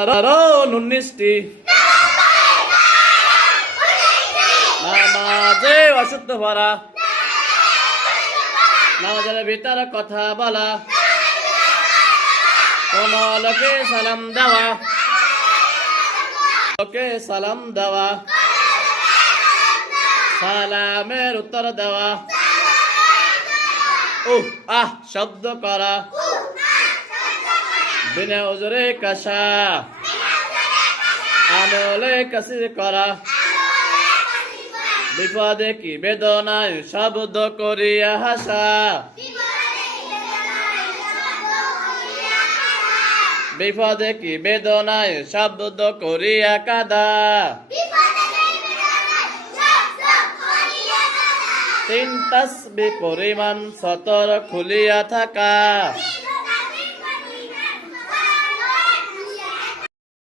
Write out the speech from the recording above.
আরো 19টি নামাজে অশুদ্ধ ভরা, নামাজের ভিতরে কথা বলা, কোন লোকে সালাম দেওয়া, লোকে সালাম দেওয়া, সালামের উত্তর দেওয়া, শব্দ করা, বিনা উজরে কাশা, আমলে কাসির করা, বিপদে কি বেদনায় শব্দ করিয়া হাসা, বিপদে কি বেদনায় শব্দ করিয়া কাদা, 3 তাসবিহ পরিমাণ সতর খুলিয়া থাকা।